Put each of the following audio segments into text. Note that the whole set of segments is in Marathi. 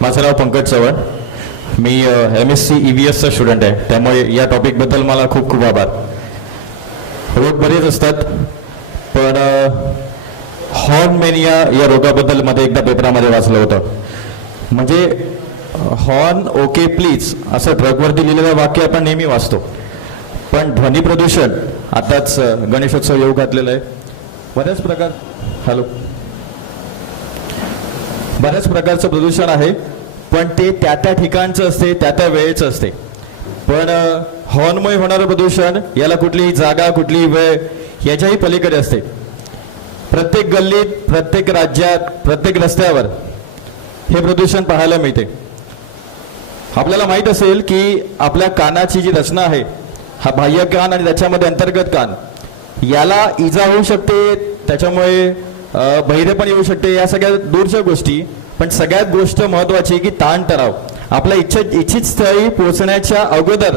माझं नाव पंकज चव्हाण. मी MSc EVSचा स्टुडंट आहे, त्यामुळे या टॉपिकबद्दल मला खूप खूप आभार. रोग बरेच असतात, पण हॉर्न मेनिया या रोगाबद्दल मध्ये एकदा पेपरामध्ये वाचलं होतं. म्हणजे हॉर्न ओके प्लीज असं ड्रगवरती लिहिलेलं वाक्य आपण नेहमी वाचतो, पण ध्वनी प्रदूषण आताच गणेशोत्सव येऊ घातलेला आहे. बऱ्याच प्रकारचं प्रदूषण आहे, पण ते त्या त्या ठिकाणचं असते, त्या त्या वेळेचं असते. पण हॉर्नमुळे होणारं प्रदूषण याला कुठलीही जागा, कुठलीही वेळ याच्याही पलीकडे असते. प्रत्येक गल्लीत, प्रत्येक राज्यात, प्रत्येक रस्त्यावर हे प्रदूषण पाहायला मिळते. आपल्याला माहीत असेल की आपल्या कानाची जी रचना आहे, हा बाह्य कान आणि त्याच्यामध्ये अंतर्गत कान, याला इजा होऊ शकते, त्याच्यामुळे बहिरे पण येऊ शकते, या सगळ्या दूरच्या गोष्टी. पण सगळ्यात गोष्ट महत्वाची की ताणतणाव, आपल्या इच्छित स्थळी पोहोचण्याच्या अगोदर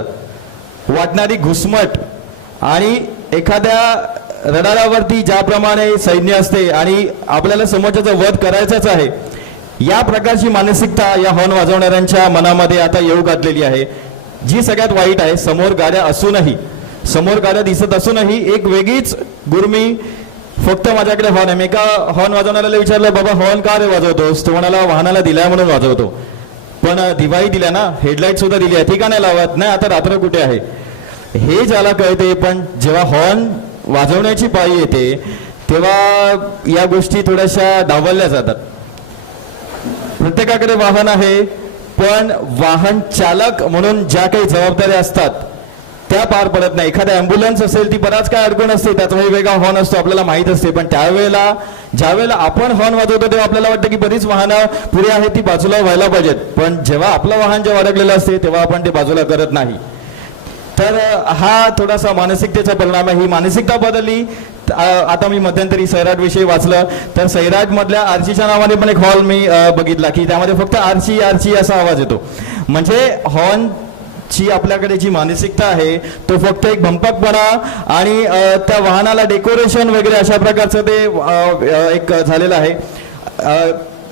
वाटणारी घुसमट आणि एखाद्या रडारावरती ज्याप्रमाणे सैन्य असते आणि आपल्याला समोरच्याचा वध करायचाच आहे, या प्रकारची मानसिकता या हॉर्न वाजवणाऱ्यांच्या मनामध्ये आता येऊ घातलेली आहे, जी सगळ्यात वाईट आहे. समोर गाड्या दिसत असूनही एक वेगळीच गुरमी. फक्त माझ्याकडे हॉर्न आहे. मी एका हॉर्न वाजवणाऱ्याला विचारलं, बाबा हॉर्न का रे वाजवतोस? तो म्हणाला, वाहनाला दिलाय म्हणून वाजवतो. पण दिवाही दिल्या ना, हेडलाईट सुद्धा दिली आहे, ती का नाही लावत? नाही, आता रात्र कुठे आहे हे ज्याला कळते. पण जेव्हा हॉर्न वाजवण्याची पाळी येते तेव्हा या गोष्टी थोड्याशा डावलल्या जातात. प्रत्येकाकडे वाहन आहे, पण वाहन चालक म्हणून ज्या काही जबाबदाऱ्या असतात त्या पार पडत नाही. एखादा ॲम्ब्युलन्स असेल, ती बराच काय अडकून असते, त्याचा वेगळा हॉर्न असतो, आपल्याला माहीत असते. पण त्यावेळेला ज्यावेळेला आपण हॉर्न वाजवतो तेव्हा आपल्याला वाटतं की बरीच वाहनं पुढे आहेत, ती बाजूला व्हायला पाहिजेत. पण जेव्हा आपलं वाहन जेव्हा अडकलेलं असते तेव्हा आपण ते बाजूला करत नाही. तर हा थोडासा मानसिकतेचा परिणाम आहे. ही मानसिकता बदलली. आता मी मध्यंतरी सैराट विषयी वाचलं, तर सैराट मधल्या आर्चीच्या नावाने पण एक हॉल मी बघितला की त्यामध्ये फक्त आर्ची आर्ची असा आवाज येतो. म्हणजे हॉर्न ची आपल्याकडे जी मानसिकता आहे तो फक्त एक भंपकपणा आणि त्या वाहनाला डेकोरेशन वगैरे अशा प्रकारचं ते एक झालेलं आहे.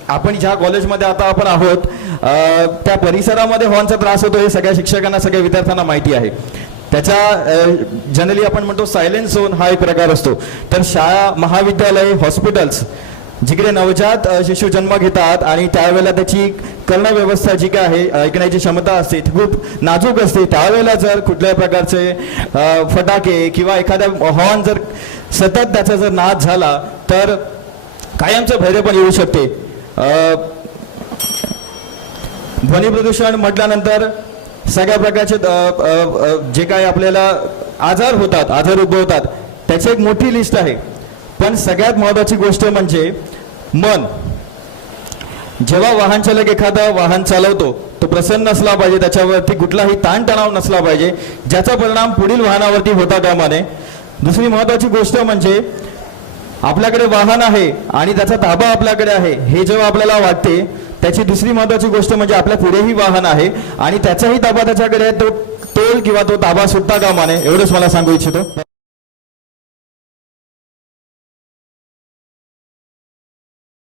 आपण ज्या कॉलेजमध्ये आता आपण आहोत त्या परिसरामध्ये हॉर्नचा त्रास होतो हे सगळ्या शिक्षकांना, सगळ्या विद्यार्थ्यांना माहिती आहे. त्याच्या जनरली आपण म्हणतो सायलेंट झोन हा एक प्रकार असतो. तर शाळा, महाविद्यालय, हॉस्पिटल्स जिकडे नवजात शिशु जन्म घेतात आणि त्यावेळेला त्याची कर्णव्यवस्था जी काय आहे, ऐकण्याची क्षमता असते, ती खूप नाजूक असते. त्यावेळेला जर कुठल्याही प्रकारचे फटाके किंवा एखाद्या हॉर्न जर सतत त्याचा जर नाद झाला तर कायमचं भैरे पण येऊ शकते. ध्वनी प्रदूषण म्हटल्यानंतर सगळ्या प्रकारचे जे काय आपल्याला आजार होतात, आजार उद्भवतात, त्याची एक मोठी लिस्ट आहे. पण सगळ्यात महत्वाची गोष्ट म्हणजे मन. जेव्हा वाहन चालक एखादं वाहन चालवतो तो प्रसन्न असला पाहिजे, त्याच्यावरती कुठलाही ताणतणाव नसला पाहिजे, ज्याचा परिणाम पुढील वाहनावरती होता कामा नये. दुसरी महत्वाची गोष्ट म्हणजे आपल्याकडे वाहन आहे आणि त्याचा ताबा आपल्याकडे आहे हे जेव्हा आपल्याला वाटते, त्याची दुसरी महत्वाची गोष्ट म्हणजे आपल्या पुढेही वाहन आहे आणि त्याचाही ताबा त्याच्याकडे आहे, तो तोल किंवा तो ताबा सुटता कामा नये. एवढंच मला सांगू इच्छितो.